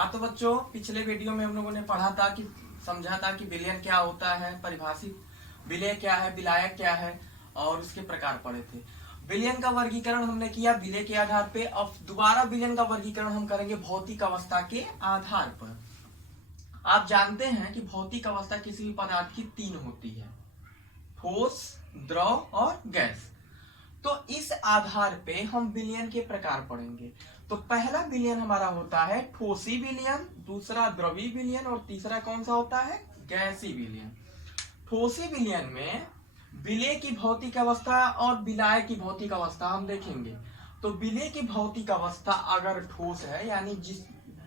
हाँ तो बच्चों, पिछले वीडियो में हम लोगों ने पढ़ा था कि समझा था कि विलयन क्या होता है, परिभाषित विलय क्या है, विलायक क्या है और उसके प्रकार पढ़े थे। विलयन का वर्गीकरण हमने किया विलय के आधार पे। अब दोबारा विलयन का वर्गीकरण हम करेंगे भौतिक अवस्था के आधार पर। आप जानते हैं कि भौतिक अवस्था किसी भी पदार्थ की तीन होती है, ठोस, द्रव और गैस। तो इस आधार पे हम विलयन के प्रकार पढ़ेंगे। तो पहला विलयन हमारा होता है ठोसी विलयन, दूसरा द्रवी विलयन और तीसरा कौन सा होता है, गैसी विलयन। ठोसी विलयन में विलय की भौतिक अवस्था और विलायक की भौतिक अवस्था हम देखेंगे। तो विलय की भौतिक अवस्था अगर ठोस है, यानी जिस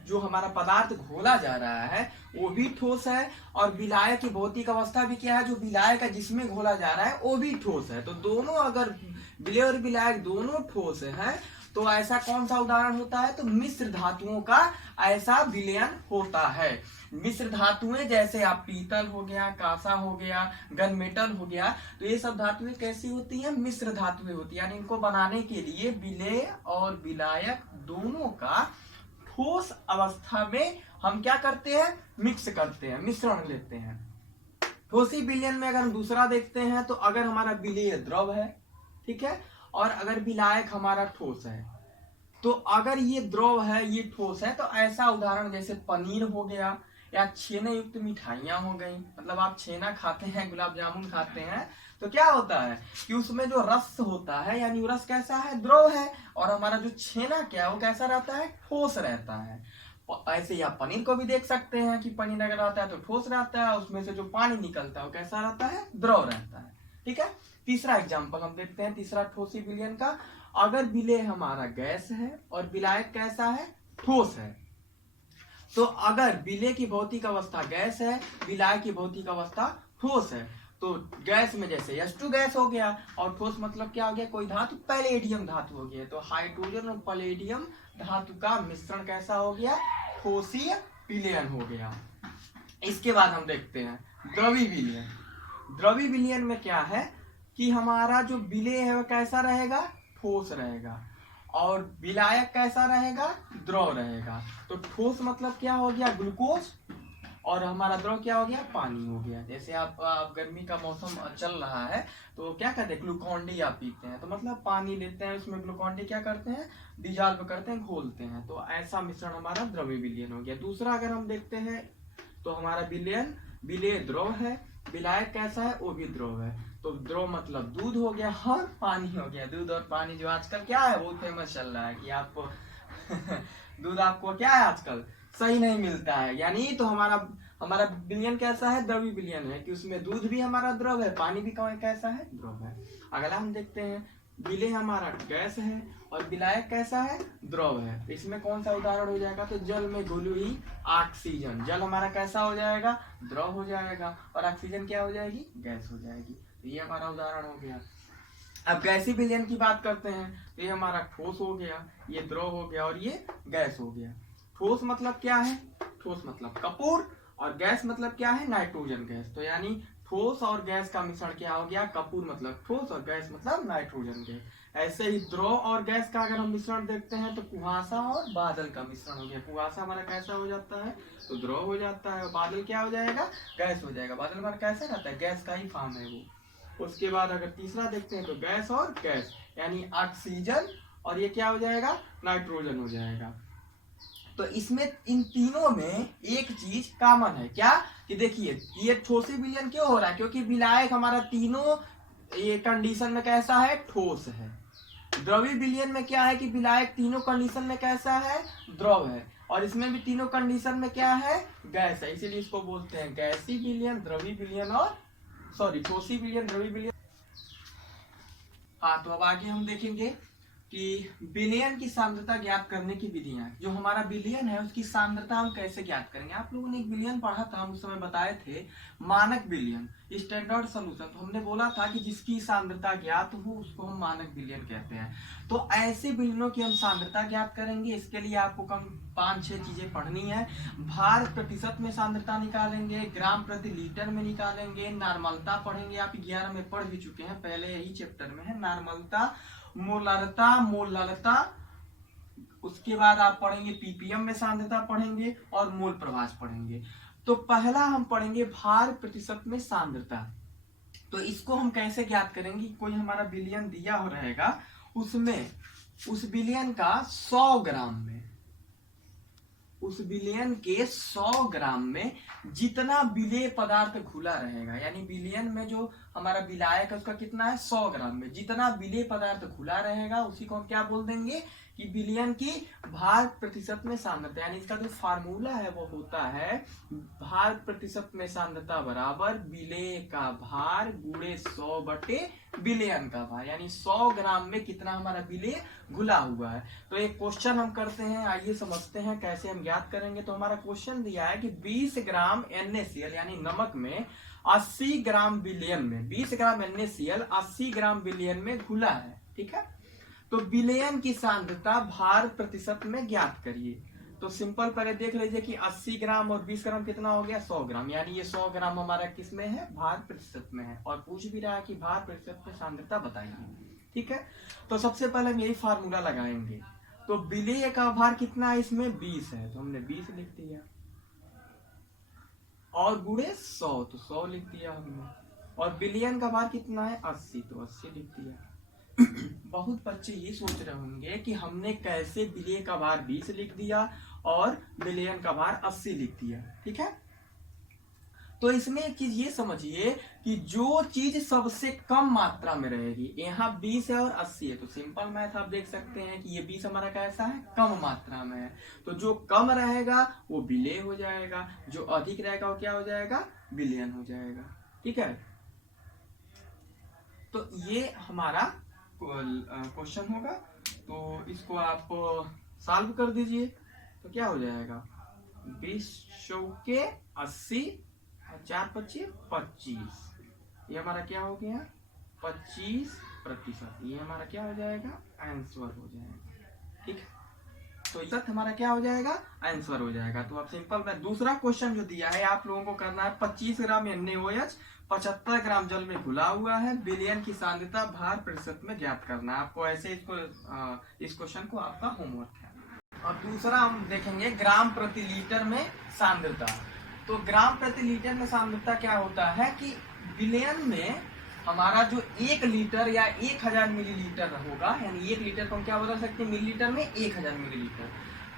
जो हमारा पदार्थ घोला जा रहा है वो भी ठोस है, और विलायक की भौतिक अवस्था भी क्या है, जो विलायक है जिसमें घोला जा रहा है वो भी ठोस है। तो दोनों अगर विलय और विलायक दोनों ठोस है तो ऐसा कौन सा उदाहरण होता है, तो मिश्र धातुओं का ऐसा विलयन होता है। मिश्र धातुएं जैसे आप पीतल हो गया, कांसा हो गया, गन मेटल हो गया, तो ये सब धातुएं कैसी होती हैं, मिश्र धातुएं होती है। यानी इनको बनाने के लिए विलय और विलायक दोनों का ठोस अवस्था में हम क्या करते हैं, मिक्स करते हैं, मिश्रण लेते हैं। ठोसी विलयन में अगर हम दूसरा देखते हैं तो अगर हमारा विलय द्रव है, ठीक है, और अगर विलायक हमारा ठोस है, तो अगर ये द्रव है ये ठोस है, तो ऐसा उदाहरण जैसे पनीर हो गया या छेना युक्त मिठाइयां हो गई। मतलब आप छेना खाते हैं, गुलाब जामुन खाते हैं, तो क्या होता है कि उसमें जो रस होता है, यानी वो रस कैसा है, द्रव है, और हमारा जो छेना क्या है वो कैसा रहता है, ठोस रहता है। ऐसे ही आप पनीर को भी देख सकते हैं कि पनीर अगर आता है तो ठोस रहता है, उसमें से जो पानी निकलता है वो कैसा रहता है, द्रव रहता है। ठीक है, तीसरा एग्जाम्पल हम देखते हैं, तीसरा ठोसी विलयन का। अगर विलय हमारा गैस है और विलायक कैसा है, ठोस है, तो अगर विलय की भौतिक अवस्था गैस है, विलायक की भौतिक अवस्था ठोस है, तो गैस में जैसे H2 गैस हो गया, और ठोस मतलब क्या हो गया, कोई धातु, पैलेडियम धातु हो गया। तो हाइड्रोजन और पैलेडियम धातु का मिश्रण कैसा हो गया, ठोसीय विलयन हो गया। इसके बाद हम देखते हैं द्रवी विलयन। द्रवी विलयन में क्या है कि हमारा जो विलय है वो कैसा रहेगा, ठोस रहेगा, और विलायक कैसा रहेगा, द्रव रहेगा। तो ठोस मतलब क्या हो गया, ग्लूकोज, और हमारा द्रव क्या हो गया, पानी हो गया। जैसे आप गर्मी का मौसम चल रहा है तो क्या कहते हैं, ग्लूकॉन डी आप पीते हैं, तो मतलब पानी लेते हैं, उसमें ग्लूकॉन डी क्या करते हैं, डिजॉल्व करते हैं, घोलते हैं। तो ऐसा मिश्रण हमारा द्रवी विलयन हो गया। दूसरा अगर हम देखते हैं तो हमारा विलयन, विलय द्रव है, विलायक कैसा है, वो भी द्रव है। तो द्रव मतलब दूध हो गया और पानी हो गया। दूध और पानी जो आजकल क्या है, बहुत फेमस चल रहा है कि आपको दूध आपको क्या है आजकल सही नहीं मिलता है, यानी तो हमारा हमारा विलयन कैसा है, द्रवी विलयन है, कि उसमें दूध भी हमारा द्रव है, पानी भी कैसा है, द्रव है। अगला हम देखते हैं विलय हमारा गैस है और विलायक कैसा है, द्रव है। इसमें कौन सा उदाहरण हो जाएगा, तो जल में घुली हुई ऑक्सीजन। जल हमारा कैसा हो जाएगा, द्रव हो जाएगा, और ऑक्सीजन क्या हो जाएगी, गैस हो जाएगी। तो ये हमारा उदाहरण हो गया। अब गैसी विलयन की बात करते हैं, तो ये हमारा ठोस हो गया, ये द्रव हो गया और ये गैस हो गया। ठोस मतलब क्या है, ठोस मतलब कपूर, और गैस मतलब क्या है, नाइट्रोजन गैस। तो यानी ठोस और गैस का मिश्रण क्या हो गया, कपूर मतलब ठोस और गैस मतलब नाइट्रोजन गैस। ऐसे ही द्रव और गैस का अगर हम मिश्रण देखते हैं तो कुहासा और बादल का मिश्रण हो गया। कुहासा हमारा कैसा हो जाता है, तो द्रव हो जाता है, और बादल क्या हो जाएगा, गैस हो जाएगा। बादल हमारा कैसा रहता है, गैस का ही फॉर्म है वो। उसके बाद अगर तीसरा देखते हैं तो गैस और गैस, यानी ऑक्सीजन, और ये क्या हो जाएगा, नाइट्रोजन हो जाएगा। तो इसमें इन तीनों में एक चीज कॉमन है, क्या, कि देखिए ये ठोसी विलयन क्यों हो रहा है, क्योंकि विलायक हमारा तीनों ये कंडीशन में कैसा है, ठोस है। द्रवी विलयन में क्या है कि विलायक तीनों कंडीशन में कैसा है, द्रव है, और इसमें भी तीनों कंडीशन में क्या है, गैस है। इसीलिए इसको बोलते हैं गैसी विलयन, द्रवी विलयन और ठोसी विलयन, द्रवी विलयन। हाँ, तो अब आगे हम देखेंगे कि विलयन की सांद्रता ज्ञात करने की विधियां। जो हमारा विलयन है उसकी सांद्रता हम कैसे ज्ञात करेंगे। आप लोगों ने एक विलयन पढ़ा था, हम उस समय बताए थे मानक विलयन, स्टैंडर्ड सॉल्यूशन। तो हमने बोला था कि जिसकी सांद्रता ज्ञात हो उसको हम मानक विलयन कहते हैं। तो ऐसे विलयनों की हम सांद्रता ज्ञात करेंगे। इसके लिए आपको कम 5-6 चीजें पढ़नी है। भार प्रतिशत में सांद्रता निकालेंगे, ग्राम प्रति लीटर में निकालेंगे, नॉर्मलता पढ़ेंगे, आप 11 में पढ़ भी चुके हैं, पहले यही चैप्टर में है। नॉर्मलता, मोलरता, मोलरता उसके बाद आप पढ़ेंगे पीपीएम में सांद्रता पढ़ेंगे और मोल प्रभाष पढ़ेंगे। तो पहला हम पढ़ेंगे भार प्रतिशत में सांद्रता। तो इसको हम कैसे ज्ञात करेंगे? कोई हमारा विलयन दिया हो रहेगा, उसमें उस विलयन का 100 ग्राम में, उस विलयन के 100 ग्राम में जितना विलेय पदार्थ घुला रहेगा, यानी विलयन में जो हमारा विलायक है उसका कितना है 100 ग्राम में जितना विलेय पदार्थ घुला रहेगा उसी को हम क्या बोल देंगे कि विलयन की भार प्रतिशत में सांद्रता। यानी इसका जो फार्मूला है वो होता है भार प्रतिशत में सांद्रता बराबर विलेय का भार गुणे 100 बटे विलयन का भार। यानी 100 ग्राम में कितना हमारा विलेय घुला हुआ है। तो एक क्वेश्चन हम करते हैं, आइए समझते हैं कैसे हम ज्ञात करेंगे। तो हमारा क्वेश्चन दिया है कि 20 ग्राम NaCl यानी नमक में 80 ग्राम विलयन में, 20 ग्राम NaCl 80 ग्राम विलयन में घुला है, ठीक है। तो विलयन की सांद्रता भार प्रतिशत में ज्ञात करिए। तो सिंपल पहले देख लीजिए कि 80 ग्राम और 20 ग्राम कितना हो गया 100 ग्राम, यानी ये 100 ग्राम हमारा किस में है भार प्रतिशत में है। और पूछ भी रहा है कि भार प्रतिशत में सांद्रता बताइए, ठीक है। तो सबसे पहले हम यही फार्मूला लगाएंगे। तो विलेय का भार कितना है इसमें 20 है, तो हमने 20 लिख दिया और गुणे 100 तो 100 लिख दिया हमने। और विलयन का भार कितना है 80 तो 80 लिख दिया। बहुत बच्चे ये सोच रहे होंगे कि हमने कैसे विलेय का भार 20 लिख दिया और विलयन का भार 80 लिख दिया, ठीक है। तो इसमें एक चीज ये समझिए कि जो चीज सबसे कम मात्रा में रहेगी, यहाँ 20 है और 80 है, तो सिंपल मैथ आप देख सकते हैं कि ये 20 हमारा कैसा है कम मात्रा में है। तो जो कम रहेगा वो विलेय हो जाएगा, जो अधिक रहेगा वो क्या हो जाएगा विलयन हो जाएगा, ठीक है। तो ये हमारा क्वेश्चन होगा। तो इसको आप सॉल्व कर दीजिए तो क्या हो जाएगा 20 चौके 80 और 4 25 25, ये हमारा क्या हो गया 25%। ये हमारा क्या हो जाएगा आंसर हो जाएगा, ठीक है। तो ये हमारा क्या हो जाएगा आंसर हो जाएगा। तो अब सिंपल मैं दूसरा क्वेश्चन जो दिया है आप लोगों को करना है 25 ग्राम NaOH 75 ग्राम जल में घुला हुआ है, विलयन की सांद्रता भार प्रतिशत में ज्ञात करना है आपको। ऐसे इसको इस क्वेश्चन को आपका होमवर्क है। अब दूसरा हम देखेंगे ग्राम प्रति लीटर में सांद्रता। तो ग्राम प्रति लीटर में सांद्रता क्या होता है कि विलयन में हमारा जो 1 लीटर या 1000 मिलीलीटर होगा, यानी 1 लीटर को हम क्या बदल सकते हैं मिलीलीटर में 1000 मिलीलीटर,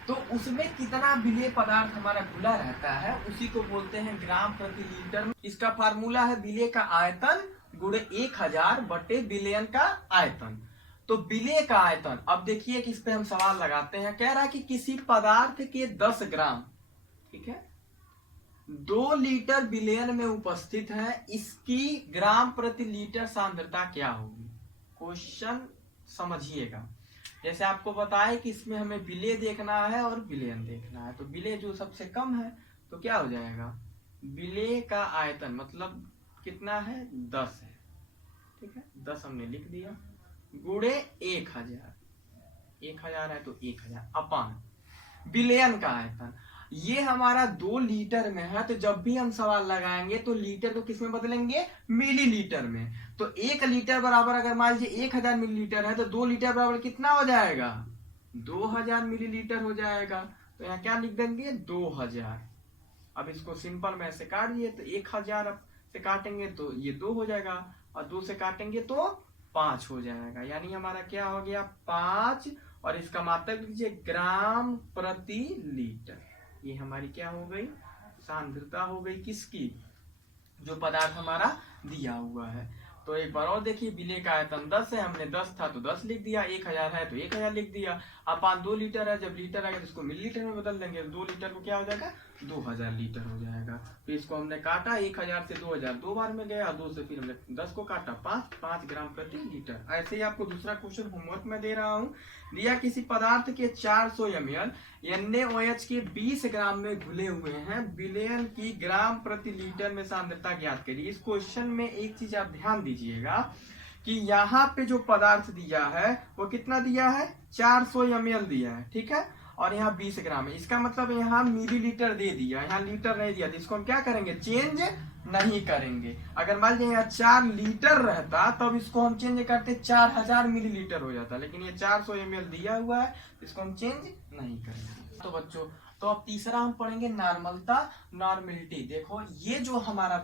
तो उसमें कितना विलेय पदार्थ हमारा घुला रहता है उसी को बोलते हैं ग्राम प्रति लीटर। इसका फार्मूला है विलेय का आयतन गुणे 1000 बटे विलयन का आयतन। तो विलेय का आयतन, अब देखिए कि इस पे हम सवाल लगाते हैं। कह रहा है कि किसी पदार्थ के 10 ग्राम, ठीक है, 2 लीटर विलयन में उपस्थित है, इसकी ग्राम प्रति लीटर सांद्रता क्या होगी। क्वेश्चन समझिएगा। जैसे आपको बताया कि इसमें हमें विलेय देखना है और विलयन देखना है। तो विलेय जो सबसे कम है तो क्या हो जाएगा विलेय का आयतन मतलब कितना है 10 है, ठीक है, 10 हमने लिख दिया गुणे 1000, 1000 है तो 1000 अपान विलयन का आयतन। ये हमारा 2 लीटर में है, तो जब भी हम सवाल लगाएंगे तो लीटर को किस में बदलेंगे मिलीलीटर में। तो 1 लीटर बराबर अगर मान लीजिए 1000 मिलीलीटर है तो 2 लीटर बराबर कितना हो जाएगा 2000 मिलीलीटर हो जाएगा। तो यहाँ क्या लिख देंगे 2000। अब इसको सिंपल में से काट दिए तो 1000 से काटेंगे तो ये 2 हो जाएगा और 2 से काटेंगे तो 5 हो जाएगा। यानी हमारा क्या हो गया 5 और इसका मात्रा लीजिए ग्राम प्रति लीटर। ये हमारी क्या हो गई सांद्रता हो गई किसकी जो पदार्थ हमारा दिया हुआ है। तो एक बार और देखिए विलेय का आयतन 10 है, हमने 10 था तो 10 लिख दिया, 1000 है तो 1000 लिख दिया। अपान 2 लीटर है, जब लीटर आएगा तो इसको मिलीलीटर में बदल देंगे, 2 लीटर को क्या हो जाएगा 2000 लीटर हो जाएगा। तो इसको हमने काटा 1000 से 2000 2 बार में गया, 2 से फिर हमने 10 को काटा 5 ग्राम प्रति लीटर। ऐसे ही आपको दूसरा क्वेश्चन होमवर्क में दे रहा हूँ। दिया किसी पदार्थ के 400 ml NaOH के 20 ग्राम में घुले हुए हैं, विलयन की ग्राम प्रति लीटर में सांद्रता ज्ञात करिए। इस क्वेश्चन में एक चीज आप ध्यान दीजिएगा कि यहाँ पे जो पदार्थ दिया है वो कितना दिया है 400 ml दिया है, ठीक है। और यहाँ 20 ग्राम है। इसका मतलब यहाँ मिलीलीटर दे दिया, यहाँ लीटर नहीं दिया, तो इसको हम क्या करेंगे, चेंज नहीं करेंगे। अगर मान लीजिए यहाँ 4 लीटर रहता तब तो इसको हम चेंज करते 4000 मिलीलीटर हो जाता, लेकिन ये 400 ml दिया हुआ है, इसको हम चेंज नहीं करेंगे। तो बच्चों, तो अब तीसरा हम पढ़ेंगे नॉर्मलता, नॉर्मलिटी। देखो ये जो हमारा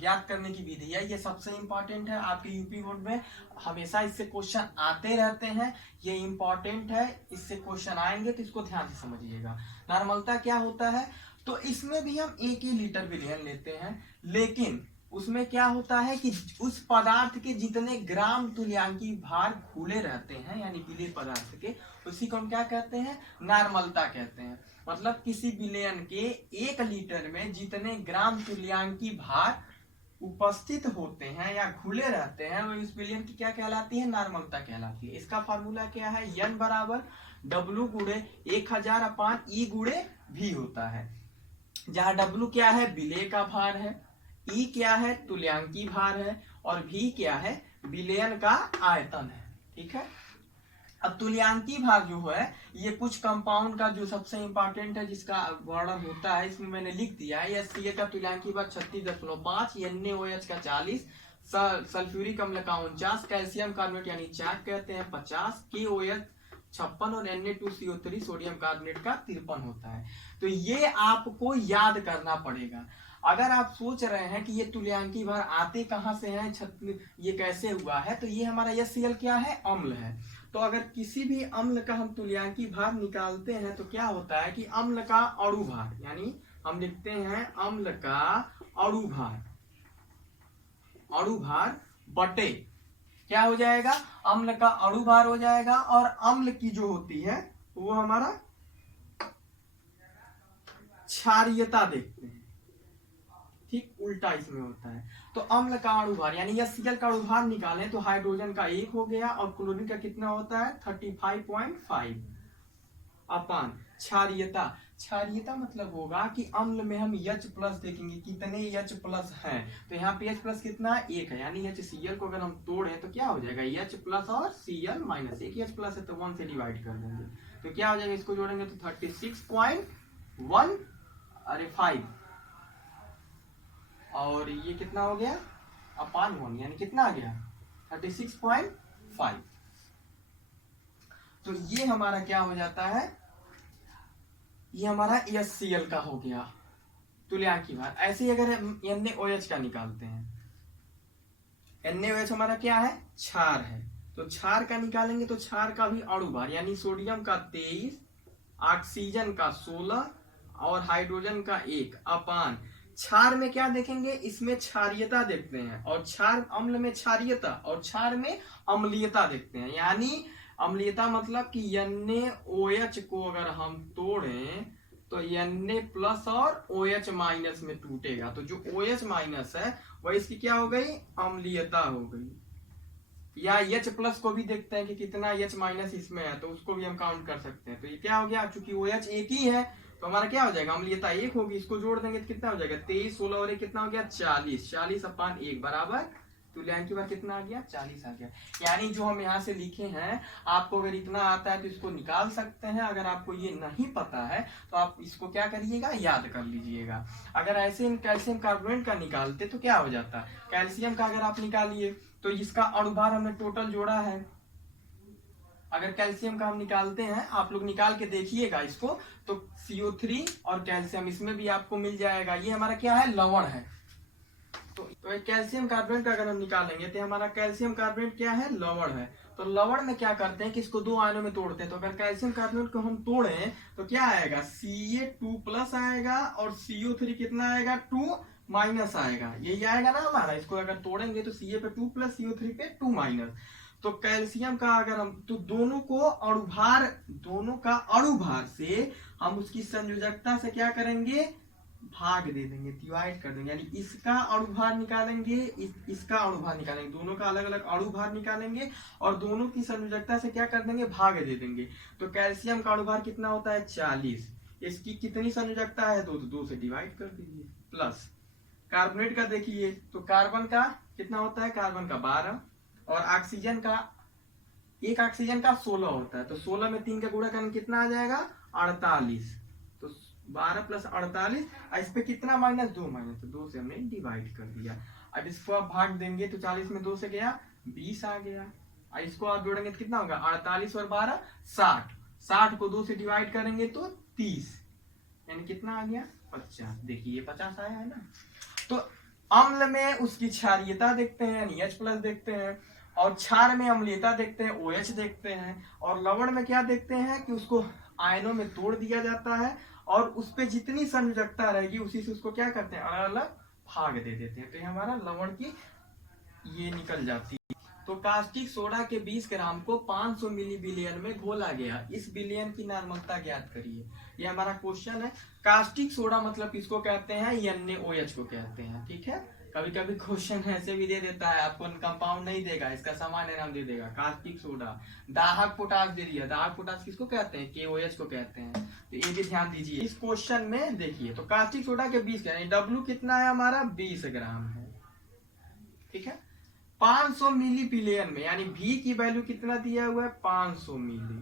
ज्ञात करने की विधि है, ये सबसे इंपॉर्टेंट है। आपके यूपी बोर्ड में हमेशा इससे क्वेश्चन आते रहते हैं, ये इंपॉर्टेंट है, इससे क्वेश्चन आएंगे तो इसको ध्यान से समझिएगा। नॉर्मलता क्या होता है, तो इसमें भी हम 1 ही लीटर विलयन लेते हैं, लेकिन उसमें क्या होता है कि उस पदार्थ के जितने ग्राम तुल्यांकी भार खुले रहते हैं, यानी विलेय पदार्थ के, उसी को हम क्या कहते हैं, नॉर्मलता कहते हैं। मतलब किसी विलयन के 1 लीटर में जितने ग्राम तुल्यांकी भार उपस्थित होते हैं या खुले रहते हैं, वो इस विलयन की क्या कहलाती है, नॉर्मलता कहलाती है। इसका फार्मूला क्या है, n बराबर W गुणे 1000 अपान E गुणे V होता है, जहां W क्या है, विलेय का भार है, E क्या है, तुल्यांकी भार है, और V क्या है, विलयन का आयतन है। ठीक है। अब तुल्यांकी भार जो है, ये कुछ कंपाउंड का जो सबसे इंपॉर्टेंट है, जिसका वर्णन होता है, इसमें मैंने लिख दिया है। HCl का तुल्यांकी भार 36.5, NaOH का 40, सल्फ्यूरिक अम्ल का 49, कैल्शियम कार्बोनेट यानी चाक कहते हैं 50, KOH 56 और Na2CO3 सोडियम कार्बोनेट का 53 होता है। तो ये आपको याद करना पड़ेगा। अगर आप सोच रहे हैं कि ये तुल्यांकी भार आते कहां से हैं, ये कैसे हुआ है, तो ये हमारा HCl क्या है, अम्ल है। तो अगर किसी भी अम्ल का हम तुल्यांकी भार निकालते हैं तो क्या होता है कि अम्ल का अणु भार, यानी हम लिखते हैं अम्ल का अणु भार बटे क्या हो जाएगा, अम्ल का अणु भार हो जाएगा, और अम्ल की जो होती है वो हमारा क्षारीयता देखते हैं। ठीक उल्टा इसमें होता है। तो अम्ल का अणु भार यानी HCl का अणु भार निकालें तो हाइड्रोजन का 1 हो गया, और क्लोरीन का कितना होता है 35.5 अपान क्षारीयता। क्षारीयता मतलब होगा कि अम्ल में हम H प्लस देखेंगे, कितने H प्लस हैं, तो यहाँ पे H प्लस कितना है, 1 है, यानी HCl को अगर हम तोड़ें तो क्या हो जाएगा, H प्लस और Cl माइनस 1, H प्लस है तो 1 से डिवाइड कर देंगे, तो क्या हो जाएगा, इसको जोड़ेंगे तो 36.1 अरे 5, और ये कितना हो गया अपान 1, यानी कितना आ गया 36.5। तो ये हमारा क्या हो जाता है, ये हमारा HCl का हो गया तुल्यांकी भार। ऐसे ही अगर NaOH का निकालते हैं, NaOH हमारा क्या है, क्षार है, तो क्षार का निकालेंगे तो क्षार का भी अणु भार यानी सोडियम का 23, ऑक्सीजन का 16 और हाइड्रोजन का 1 अपान क्षार में क्या देखेंगे, इसमें क्षारीयता देखते हैं, और क्षार अम्ल में क्षारीयता और क्षार में अम्लीयता देखते हैं। यानी अम्लीयता मतलब कि NaOH को अगर हम तोड़ें तो Na प्लस और OH माइनस में टूटेगा, तो जो OH माइनस है वह इसकी क्या हो गई, अम्लीयता हो गई। या H प्लस को भी देखते हैं कि कितना H माइनस इसमें है, तो उसको भी हम काउंट कर सकते हैं। तो ये क्या हो गया, चूंकि OH एक ही है तो हमारा क्या हो जाएगा, अम्लीयता 1 होगी, इसको जोड़ देंगे तो कितना हो जाएगा 23, 16 और 1 कितना हो गया 40, 40 अपान 1 बराबर तुल्यांकी भार कितना आ गया 40 आ गया। यानी जो हम यहाँ से लिखे हैं, आपको अगर इतना आता है तो इसको निकाल सकते हैं, अगर आपको ये नहीं पता है तो आप इसको क्या करिएगा, याद कर लीजिएगा। अगर ऐसे इन कैल्शियम कार्बोनेट का निकालते तो क्या हो जाता, कैल्शियम का अगर आप निकालिए तो इसका अणु भार हमने टोटल जोड़ा है। अगर कैल्शियम का हम निकालते हैं, आप लोग निकाल के देखिएगा इसको, तो CO3 और कैल्शियम इसमें भी आपको मिल जाएगा। ये हमारा क्या है, लवण है। तो कैल्शियम कार्बोनेट का अगर हम निकालेंगे तो हमारा कैल्शियम कार्बोनेट क्या है, लवण है। तो लवण में क्या करते हैं कि इसको 2 आयनों में तोड़ते हैं। तो अगर कैल्शियम कार्बोनेट को हम तोड़ें तो क्या आएगा, Ca2 प्लस आएगा, और CO3 कितना आएगा 2 माइनस आएगा, यही आएगा ना हमारा। इसको अगर तोड़ेंगे तो Ca पे 2 प्लस, CO3 पे 2 माइनस। तो कैल्शियम का अगर हम तो दोनों का अणुभार से हम उसकी संयोजकता से क्या करेंगे, भाग दे देंगे, डिवाइड कर देंगे। यानी इसका अणुभार निकालेंगे, इसका अणुभार निकालेंगे, दोनों का अलग अलग अणुभार निकालेंगे और दोनों की संयोजकता से क्या कर देंगे, भाग दे देंगे। तो कैल्शियम का अणुभार कितना होता है 40, इसकी कितनी संयोजकता है 2, तो 2 से डिवाइड कर दीजिए। प्लस कार्बोनेट का देखिए तो कार्बन का कितना होता है, कार्बन का 12, और ऑक्सीजन का 1 ऑक्सीजन का 16 होता है। तो 16 में 3 का गुणा करने कितना आ जाएगा 48, तो 12 प्लस 48, इस पे कितना माइनस 2 माइनस, तो 2 से हमने डिवाइड कर दिया। अब इसको आप भाग देंगे तो 40 में 2 से गया 20 आ गया। और इसको आप जोड़ेंगे तो कितना होगा, 48 और 12 60, 60 को 2 से डिवाइड करेंगे तो 30, यानी कितना आ गया 50। देखिए ये 50 आया है ना। तो अम्ल में उसकी क्षारीयता देखते हैं यानी H प्लस देखते हैं, और क्षार में अम्लीयता देखते हैं OH देखते हैं, और लवण में क्या देखते हैं कि उसको आयनों में तोड़ दिया जाता है और उस पे जितनी संयोजकता रहेगी उसी से उसको क्या करते हैं, अलग अलग भाग दे देते हैं। तो ये हमारा लवण की ये निकल जाती है। तो कास्टिक सोडा के 20 ग्राम को 500 मिली बिलियन में घोला गया, इस बिलियन की नार्मलता ज्ञात करिए। ये हमारा क्वेश्चन है। कास्टिक सोडा मतलब किसको कहते हैं, NaOH को कहते हैं। ठीक है, कभी कभी क्वेश्चन ऐसे भी दे देता है, आपको कंपाउंड नहीं देगा, इसका सामान्य नाम दे देगा कास्टिक सोडा। दाहक पोटास दे दिया, दाहक पोटास किसको कहते हैं, KOH को कहते हैं। तो ये भी ध्यान दीजिए इस क्वेश्चन में। देखिए तो कास्टिक सोडा के 20 ग्राम, W कितना है हमारा 20 ग्राम है। ठीक है, 500 मिली बिलियन में, यानी V की वैल्यू कितना दिया हुआ है 500 मिली।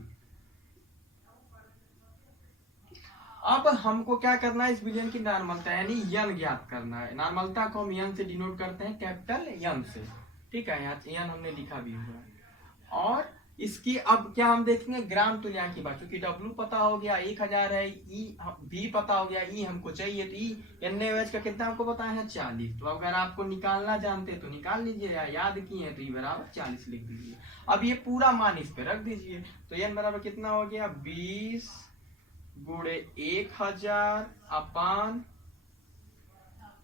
अब हमको क्या करना है, इस बिलियन की नार्मलता यानी N ज्ञात करना है। नार्मलता को हम N से डिनोट करते हैं, कैपिटल N से। ठीक है, यहाँ N हमने लिखा भी हुआ है। और इसकी अब क्या हम देखेंगे, ग्राम तुल्यांक की बात, क्योंकि W पता हो गया 1000 है, V पता हो गया, E हमको चाहिए, तो NaOH का कितना हमको पता है 40। तो अगर आपको निकालना जानते तो निकाल लीजिए, या याद किए हैं तो E बराबर 40 लिख दीजिए। अब ये पूरा मान इस पे रख दीजिए, तो N बराबर कितना हो गया 20 गुणे 1000 अपान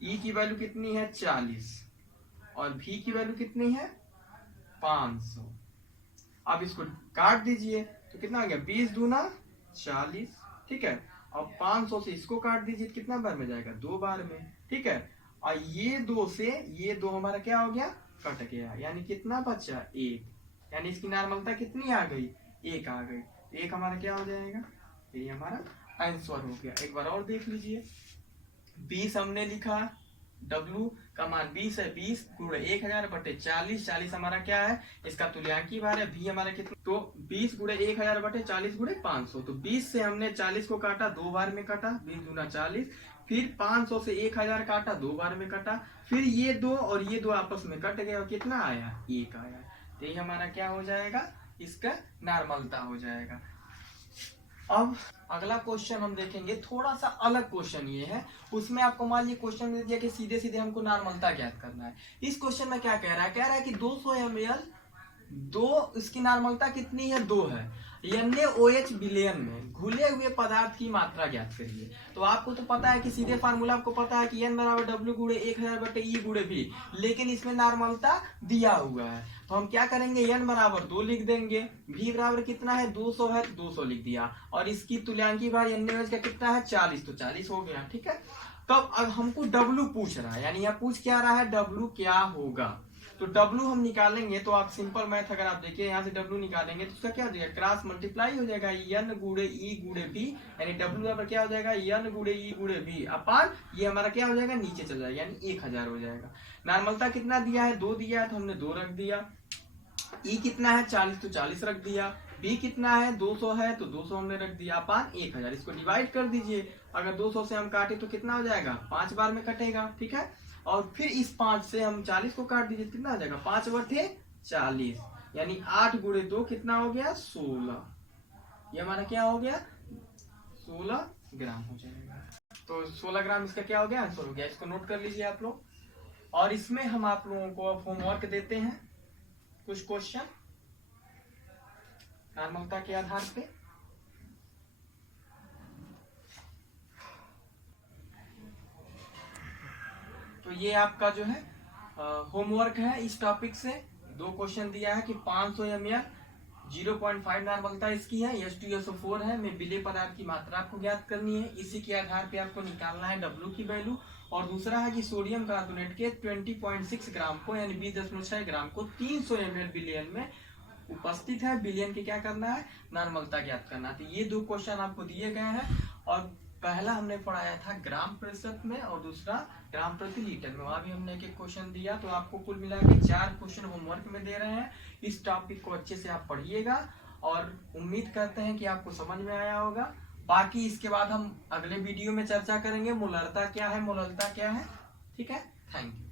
E की वैल्यू कितनी है 40 और V की वैल्यू कितनी है 500। अब इसको काट दीजिए तो कितना आ गया 20 दूना 40। ठीक है, अब 500 से इसको काट दीजिए, कितना बार में जाएगा 2 बार में। ठीक है, और ये 2 से ये 2 हमारा क्या हो गया कट गया, यानी कितना बचा 1, यानी इसकी नार्मलता कितनी आ गई 1 आ गई। 1 हमारा क्या हो जाएगा, ये हमारा आंसर हो गया। एक बार और देख लीजिए, 20 हमने लिखा, W का मान 20 है, 20 गुणे 1000 बटे 40, 40 हमारा क्या है इसका तुल्यांकी भार है। V हमारा कितना, तो 20 गुणे 1000 बटे 40 गुणे 500, तो 20 से हमने 40 को काटा 2 बार में कटा, 20 दूना 40, फिर 500 से 1000 काटा 2 बार में कटा, फिर ये 2 और ये 2 आपस में कट गए और कितना आया 1 आया। तो ये हमारा क्या हो जाएगा, इसका नार्मलता हो जाएगा। अब अगला क्वेश्चन हम देखेंगे, थोड़ा सा अलग क्वेश्चन ये है। उसमें आपको मान लीजिए क्वेश्चन दे दिया कि सीधे सीधे हमको नार्मलता ज्ञात करना है। इस क्वेश्चन में क्या कह रहा है, कह रहा है कि 200 ml 2, इसकी नार्मलता कितनी है 2 है, NaOH बिलियन में घुले हुए पदार्थ की मात्रा ज्ञात करिए। तो आपको तो पता है कि सीधे फार्मूला आपको पता है कि N बराबर W गुणे 1000 बटे E गुणे V, लेकिन इसमें नार्मलता दिया हुआ है, तो हम क्या करेंगे N बराबर 2 लिख देंगे, V बराबर कितना है 200 है तो 200 लिख दिया, और इसकी तुल्यांकी भार NaOH का कितना है 40, तो 40 हो गया। ठीक है, तब अब हमको W पूछ रहा है, यानी यहाँ पूछ क्या रहा है W क्या होगा। तो W हम निकालेंगे, तो आप सिंपल मैथ अगर आप देखिए यहाँ से W निकालेंगे तो उसका क्या हो जाएगा, क्रॉस मल्टीप्लाई हो जाएगा N गुणे E गुणे V, यानी W बराबर क्या हो जाएगा N गुणे E गुणे V अपान ये हमारा क्या हो जाएगा नीचे चल जाएगा, यानी 1000 हो जाएगा। नार्मलता कितना दिया है 2 दिया है, तो हमने 2 रख दिया। E कितना है 40, तो 40 रख दिया। V कितना है 200 है, तो 200 हमने रख दिया अपान 1000। इसको डिवाइड कर दीजिए, अगर 200 से हम काटे तो कितना हो जाएगा 5 बार में कटेगा। ठीक है, और फिर इस 5 से हम 40 को काट दीजिए, कितना आ जाएगा 5 बटे 40, यानी 8 गुणे 2 कितना हो गया 16। ये हमारा क्या हो गया 16 ग्राम हो जाएगा। तो 16 ग्राम इसका क्या हो गया आंसर हो गया। इसको नोट कर लीजिए आप लोग, और इसमें हम आप लोगों को अब होमवर्क देते हैं कुछ क्वेश्चन नार्मलता के आधार पे। तो ये आपका जो है होमवर्क है, इस टॉपिक से 2 क्वेश्चन दिया है कि 500 ml 0.5 नार्मलता इसकी है, H2SO4 है, में विलेय पदार्थ की मात्रा आपको ज्ञात करनी है, इसी के आधार पे आपको निकालना है W की वैल्यू। और दूसरा है कि सोडियम कार्बोनेट के 20.6 ग्राम को यानी 20.6 ग्राम को 300 ml बिलियन में उपस्थित है, बिलियन के क्या करना है नार्मलता ज्ञात करना है। तो ये 2 क्वेश्चन आपको दिए गए हैं, और पहला हमने पढ़ाया था ग्राम प्रतिशत में और दूसरा ग्राम प्रति लीटर में, वहां भी हमने एक क्वेश्चन दिया। तो आपको कुल मिला के 4 क्वेश्चन होमवर्क में दे रहे हैं। इस टॉपिक को अच्छे से आप पढ़िएगा और उम्मीद करते हैं कि आपको समझ में आया होगा। बाकी इसके बाद हम अगले वीडियो में चर्चा करेंगे मोलरता क्या है, मोललता क्या है। ठीक है, थैंक यू।